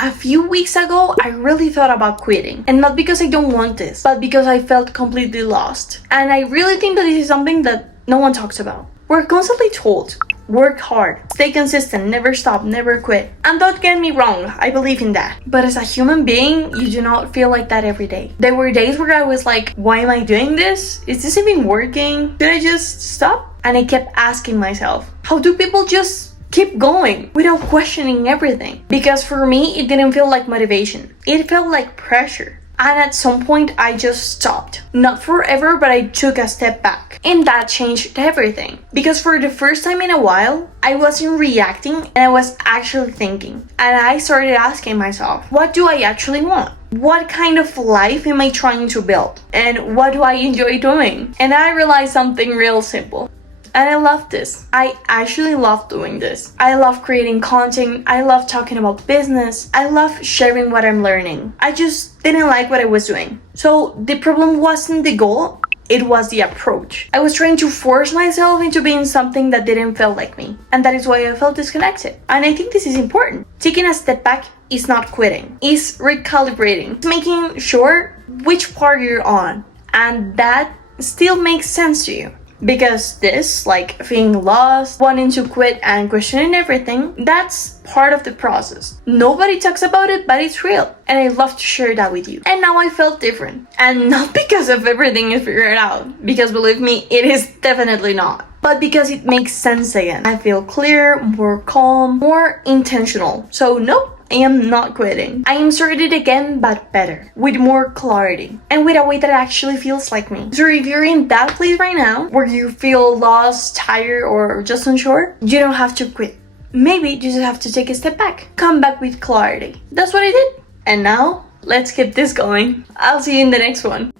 A few weeks ago, I really thought about quitting. And not because I don't want this, but because I felt completely lost. And I really think that this is something that no one talks about. We're constantly told, work hard, stay consistent, never stop, never quit. And don't get me wrong, I believe in that. But as a human being, you do not feel like that every day. There were days where I was like, why am I doing this? Is this even working? Should I just stop? And I kept asking myself, how do people just keep going without questioning everything? Because for me, it didn't feel like motivation. It felt like pressure. And at some point, I just stopped. Not forever, but I took a step back. And that changed everything. Because for the first time in a while, I wasn't reacting and I was actually thinking. And I started asking myself, what do I actually want? What kind of life am I trying to build? And what do I enjoy doing? And I realized something real simple. And I love this. I actually love doing this. I love creating content. I love talking about business. I love sharing what I'm learning. I just didn't like what I was doing. So the problem wasn't the goal, it was the approach. I was trying to force myself into being something that didn't feel like me. And that is why I felt disconnected. And I think this is important. Taking a step back is not quitting. It's recalibrating. It's making sure which part you're on. And that still makes sense to you. Because this, like feeling lost, wanting to quit and questioning everything, that's part of the process. Nobody talks about it, but it's real. And I love to share that with you. And now I felt different. And not because of everything is figured out. Because believe me, it is definitely not. But because it makes sense again. I feel clear, more calm, more intentional. So nope. I am not quitting. I am started again, but better, with more clarity, and with a way that actually feels like me. So if you're in that place right now, where you feel lost, tired, or just unsure, you don't have to quit. Maybe you just have to take a step back. Come back with clarity. That's what I did. And now, let's keep this going. I'll see you in the next one.